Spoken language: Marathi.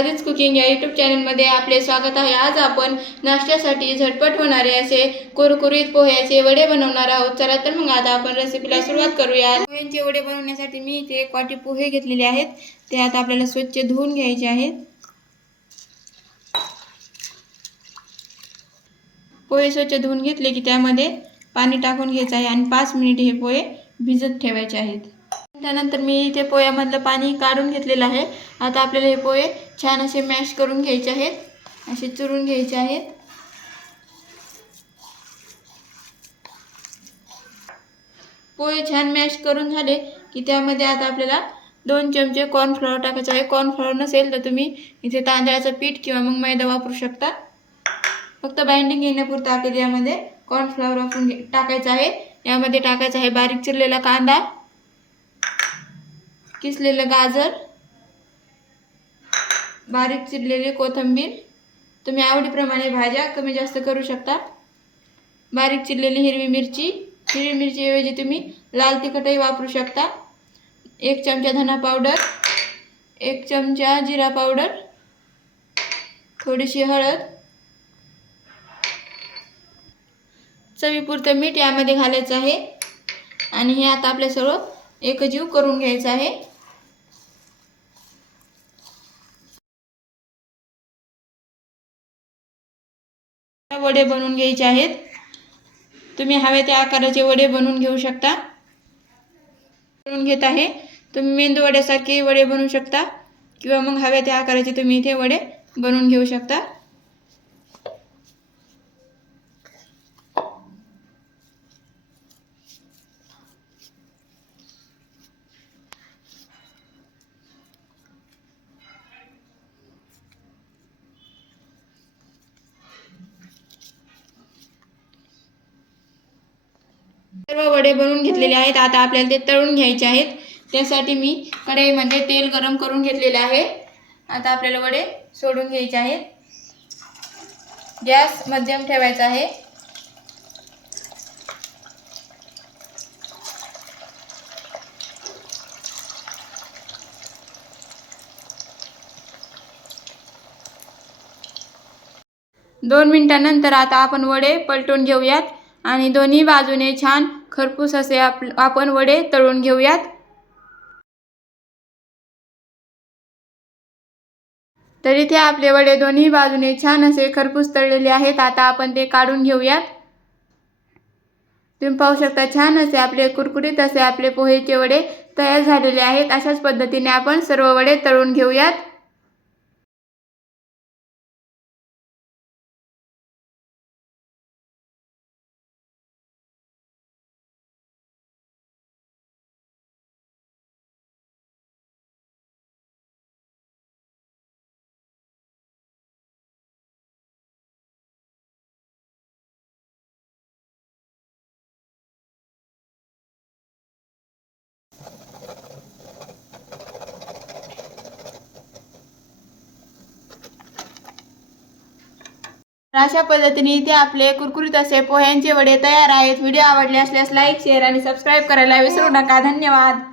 हळदीच कुकिंग या यूट्यूब चॅनलमध्ये आपले स्वागत आहे। आज आपण नाश्त्यासाठी झटपट होणारे असे कुरकुरीत पोह्याचे वडे बनवणार आहोत। चला तर मग आता आपण रेसिपीला सुरुवात करूया। पोह्यांचे वडे बनवण्यासाठी मी इथे 1 वाटी पोहे घेतलेले आहेत। ते आता आपल्याला स्वच्छ धुवून घ्यायचे आहेत। पोहे स्वच्छ धुवून घेतले की त्यामध्ये पाणी टाकून घ्यायचे आहे आणि 5 मिनिट हे पोहे भिजत ठेवायचे आहेत। त्यानंतर मी इथे पोह्यामधलं पाणी काढून घेतलेलं आहे। आता आपल्याला हे पोहे छान असे मॅश करून घ्यायचे आहेत, असे चुरून घ्यायचे आहेत। पोहे छान मॅश करून झाले की त्यामध्ये आता आपल्याला 2 चमचे कॉर्नफ्लॉवर टाकायचे आहे। कॉर्नफ्लॉवर नसेल तर तुम्ही इथे तांदळाचं पीठ किंवा मग मैदा वापरू शकता। फक्त बाइंडिंग येण्यापुरतं आपल्याला यामध्ये कॉर्नफ्लॉवर वापरून टाकायचं आहे। यामध्ये टाकायचं आहे बारीक चिरलेला कांदा, किसलेलं गाजर, बारीक चिरलेली कोथिंबीर, तुम्ही आवडीप्रमाणे भाज्या कमी जास्त करू शकता। बारीक चिरलेली हिरवी मिरची, हिरवी मिरचीऐवजी तुम्ही लाल तिखटही वापरू शकता। 1 चमचा धना पावडर, 1 चमचा जिरा पावडर, थोडीशी हळद, चवीपुरतं मीठ यामध्ये घालायचं आहे आणि हे आता आपल्या सर्व एकजीव करून घ्यायचं आहे। वडे बनवून घ्यायचे आहेत। तुम्ही हवे त्या आकाराचे वडे बनवून घेऊ शकता। बनवून घेत आहे। तुम्ही मेंदू वड्यासारखे वडे बनवू शकता किंवा मग हवे त्या आकाराचे तुम्ही इथे वडे बनवून घेऊ शकता। सर्व वडे बनवून घेतलेले आहेत। आता आपल्याला ते तळून घ्यायचे आहेत। त्यासाठी मी कढईमध्ये तेल गरम करून घेतलेले आहे। आता आपल्याला वडे सोडून घ्यायचे आहेत। गॅस मध्यम ठेवायचा आहे। दोन मिनिटांनंतर आता आपण वडे पलटून घेऊयात आणि दोन्ही बाजूने छान खरपूस असे आपण वडे तळून घेऊयात। तर इथे आपले वडे दोन्ही बाजूने छान असे खरपूस तळलेले आहेत। आता आपण ते काढून घेऊयात। तुम्ही पाहू शकता छान असे आपले कुरकुरीत असे आपले पोहेचे वडे तयार झालेले आहेत। अशाच पद्धतीने आपण सर्व वडे तळून घेऊयात। अशा पद्धतीने इथे आपले कुरकुरीत असे पोह्यांचे वडे तयार आहेत। व्हिडिओ आवडले असल्यास लाईक, शेअर आणि सबस्क्राईब करायला विसरू नका। धन्यवाद।